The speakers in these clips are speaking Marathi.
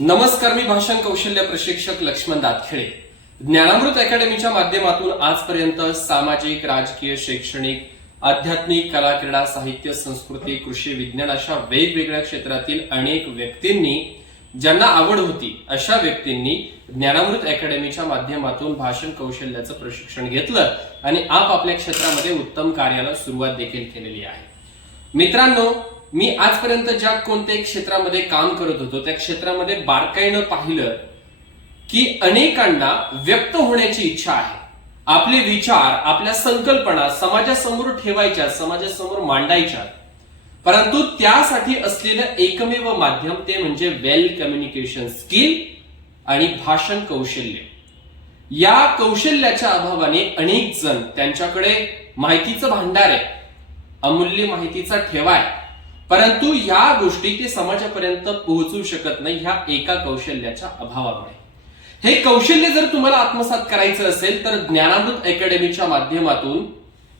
नमस्कार मी भाषण कौशल्य प्रशिक्षक लक्ष्मण दातखेळे. ज्ञानामृत अकॅडमीच्या माध्यमातून आजपर्यंत सामाजिक राजकीय शैक्षणिक आध्यात्मिक कला क्रीडा साहित्य संस्कृती कृषी विज्ञान अशा वेगवेगळ्या क्षेत्रातील अनेक व्यक्तींनी ज्यांना आवड होती अशा व्यक्तींनी ज्ञानामृत अकॅडमीच्या माध्यमातून भाषण कौशल्याचं प्रशिक्षण घेतलं आणि आपापल्या क्षेत्रामध्ये उत्तम कार्याला सुरुवात देखील केलेली आहे. मित्रांनो मी आजपर्यंत ज्या कोणत्याही क्षेत्रामध्ये काम करत होतो त्या क्षेत्रामध्ये बारकाईनं पाहिलं की अनेकांना व्यक्त होण्याची इच्छा आहे. आपले विचार आपल्या संकल्पना समाजासमोर ठेवायच्या समाजासमोर मांडायच्या. परंतु त्यासाठी असलेलं एकमेव माध्यम ते म्हणजे वेल कम्युनिकेशन स्किल आणि भाषण कौशल्य. या कौशल्याच्या अभावाने अनेक जण त्यांच्याकडे माहितीचं भांडार आहे. अमूल्य माहितीचा ठेवा आहे. परंतु या गोष्टी ते समाजापर्यंत पोहोचू शकत नाही ह्या एका कौशल्याच्या अभावामुळे. हे कौशल्य जर तुम्हाला आत्मसात करायचं असेल तर ज्ञानामृत अकॅडमीच्या माध्यमातून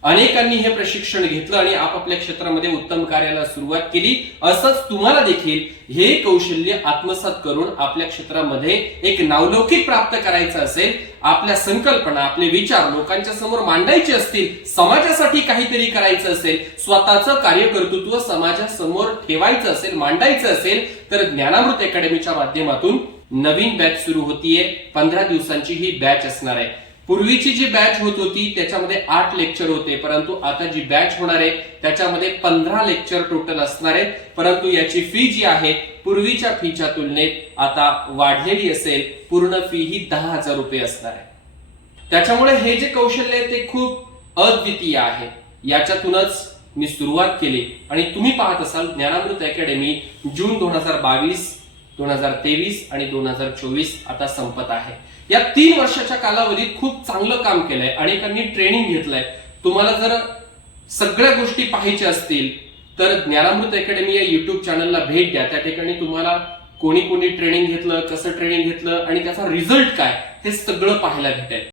अनेकांनी हे प्रशिक्षण घेतलं आणि आपापल्या क्षेत्रामध्ये उत्तम कार्याला सुरुवात केली. असंच तुम्हाला देखील हे कौशल्य आत्मसात करून आपल्या क्षेत्रामध्ये एक नावलौकिक प्राप्त करायचं असेल आपल्या संकल्पना आपले विचार लोकांच्या समोर मांडायचे असतील समाजासाठी काहीतरी करायचं असेल स्वतःचं कार्यकर्तृत्व समाजासमोर ठेवायचं असेल मांडायचं असेल तर ज्ञानामृत अकॅडमीच्या माध्यमातून नवीन बॅच सुरू होतीये. पंधरा दिवसांची ही बॅच असणार आहे. पूर्वीची जी बॅच होत होती त्याच्यामध्ये आठ लेक्चर होते. परंतु आता जी बॅच होणार आहे त्याच्यामध्ये पंधरा लेक्चर टोटल असणार आहेत. परंतु याची फी जी आहे पूर्वीच्या फीच्या तुलनेत आता वाढलेली असेल. पूर्ण फी ही दहा हजार रुपये असणार आहे. त्याच्यामुळे हे जे कौशल्य आहे ते खूप अद्वितीय आहे. याच्यातूनच मी सुरुवात केली. आणि तुम्ही पाहत असाल ज्ञानामृत अकॅडमी जून दोन हजार बावीस दोन हजार तेवीस आणि दोन हजार चोवीस आता संपत आहे. या तीन वर्षाच्या कालावधीत खूप चांगलं काम केलंय. अनेकांनी ट्रेनिंग घेतलंय. तुम्हाला जर सगळ्या गोष्टी पाहायच्या असतील तर ज्ञानामृत अकॅडमी या युट्यूब चॅनलला भेट द्या. त्या ठिकाणी तुम्हाला कोणी कोणी ट्रेनिंग घेतलं कसं ट्रेनिंग घेतलं आणि त्याचा रिझल्ट काय हे सगळं पाहायला भेटेल.